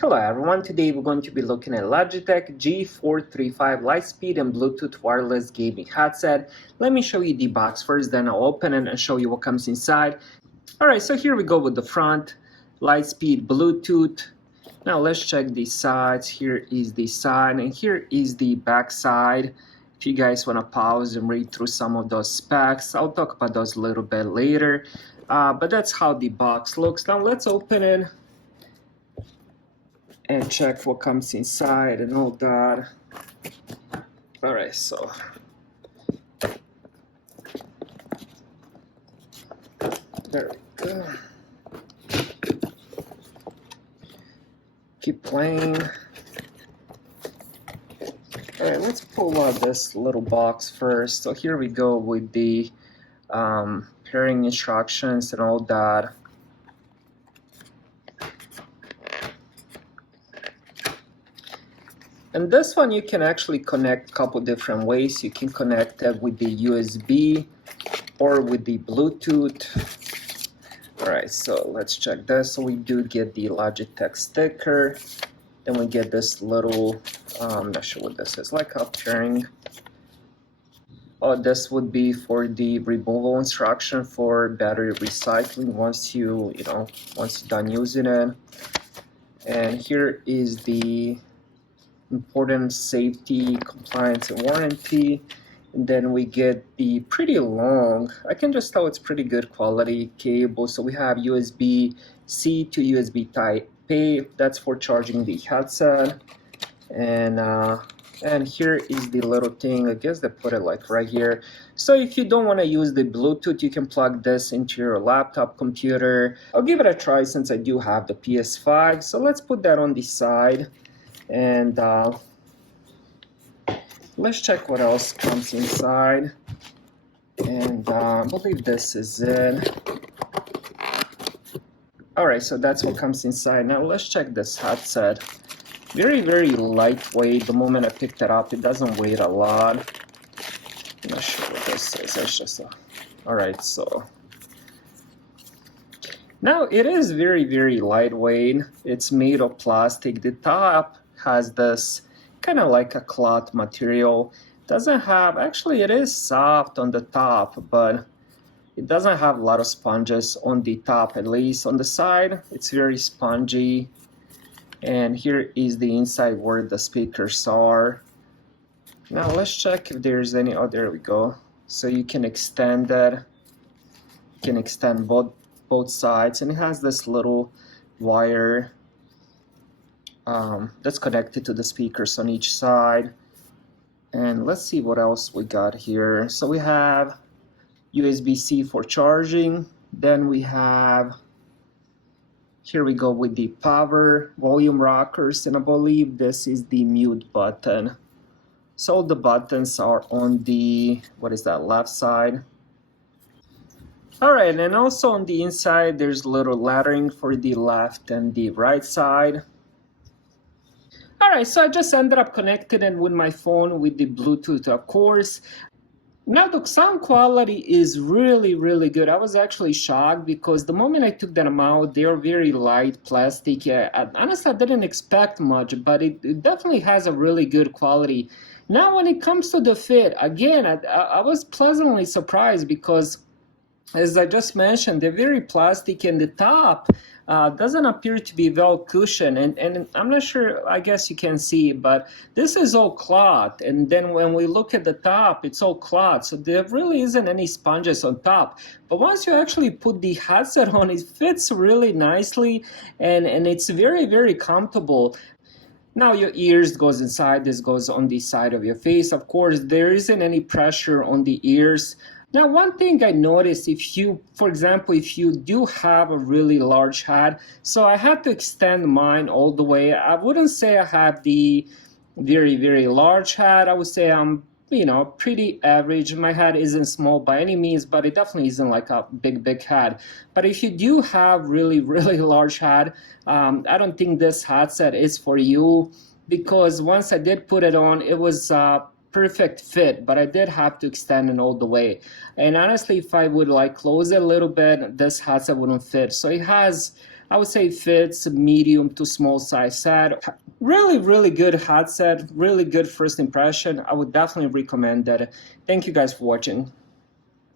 Hello everyone, today we're going to be looking at Logitech G435 Lightspeed and Bluetooth wireless gaming headset. Let me show you the box first, then I'll open it and show you what comes inside. Alright, so here we go with the front, Lightspeed Bluetooth. Now let's check the sides. Here is the side and here is the back side. If you guys want to pause and read through some of those specs, I'll talk about those a little bit later. But that's how the box looks. Now let's open it and check what comes inside and all that. Alright, so there we go. Keep playing. Alright, let's pull out this little box first. So here we go with the pairing instructions and all that. And this one you can actually connect a couple different ways. You can connect it with the USB or with the Bluetooth. Alright, so let's check this. So we do get the Logitech sticker. Then we get this little, I'm not sure what this is, like a pairing. Oh, this would be for the removal instruction for battery recycling once you're done using it. And here is the important safety, compliance, and warranty. And then we get the pretty long, I can just tell it's pretty good quality cable. So we have USB-C to USB Type-A, that's for charging the headset. And here is the little thing, I guess they put it like right here. So if you don't want to use the Bluetooth, you can plug this into your laptop computer. I'll give it a try since I do have the PS5. So let's put that on the side. And let's check what else comes inside. And I believe this is it. Alright, so that's what comes inside. Now let's check this headset. Very, very lightweight. The moment I picked it up, it doesn't weigh a lot. I'm not sure what this is. It's just a... Alright, so... Now it is very, very lightweight. It's made of plastic. The top has this kind of like a cloth material. Doesn't have, actually it is soft on the top, but it doesn't have a lot of sponges on the top, at least. On the side, it's very spongy. And here is the inside where the speakers are. Now let's check if there's any, oh there we go. So you can extend that. You can extend both sides, and it has this little wire that's connected to the speakers on each side. And let's see what else we got here. So we have USB-C for charging. Then we have, here we go with the power, volume rockers, and I believe this is the mute button. So the buttons are on the, what is that, left side. Alright, and also on the inside there's a little lettering for the left and the right side. Alright, so I just ended up connecting it with my phone with the Bluetooth, of course. Now the sound quality is really, really good. I was actually shocked because the moment I took them out, they are very light plastic. Honestly, I didn't expect much, but it definitely has a really good quality. Now when it comes to the fit, again, I was pleasantly surprised because, as I just mentioned, they're very plastic, and the top doesn't appear to be well cushioned, and I'm not sure, I guess you can see, but this is all cloth, and then when we look at the top, it's all cloth, so there really isn't any sponges on top. But once you actually put the headset on, it fits really nicely, and it's very, very comfortable. Now your ears goes inside, this goes on the side of your face. Of course, there isn't any pressure on the ears. Now, one thing I noticed, if you, for example, if you do have a really large head, so I had to extend mine all the way. I wouldn't say I have the very, very large head. I would say I'm, pretty average. My head isn't small by any means, but it definitely isn't like a big, big head. But if you do have really, really large head, I don't think this headset is for you, because once I did put it on, it was perfect fit, but I did have to extend it all the way. And honestly, if I would like close it a little bit, this headset wouldn't fit. So it has I would say fits medium to small size set. Really, really good headset, really good first impression. I would definitely recommend that. Thank you guys for watching.